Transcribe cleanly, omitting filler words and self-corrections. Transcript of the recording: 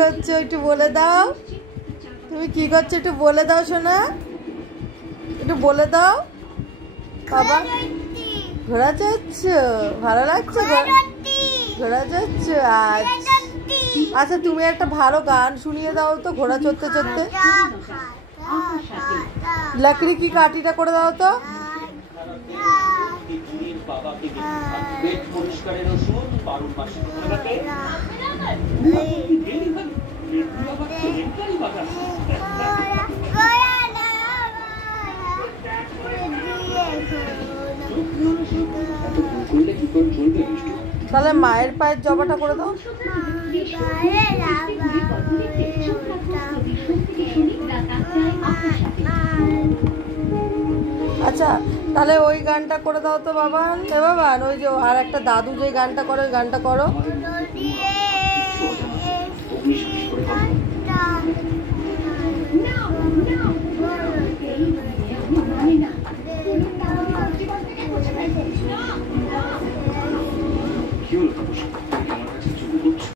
করছো একটু বলে দাও, তুমি কি করছো একটু বলে দাও সোনা, একটু বলে দাও। বাবা ঘোড়া চড়ছ, ভালো লাগছে ঘোড়া চড়ছ? আচ্ছা তুমি একটা ভালো গান শুনিয়ে দাও তো ঘোড়া চড়তে চড়তে। লাকড়ি কি কাঠিটা করে দাও তো। তাহলে মায়ের পায়ের জবাটা করে দাও। আচ্ছা তাহলে ওই গানটা করে দাও তো বাবান। এ বাবান ওই যে আর একটা দাদু যে গানটা করে ওই গানটা করো।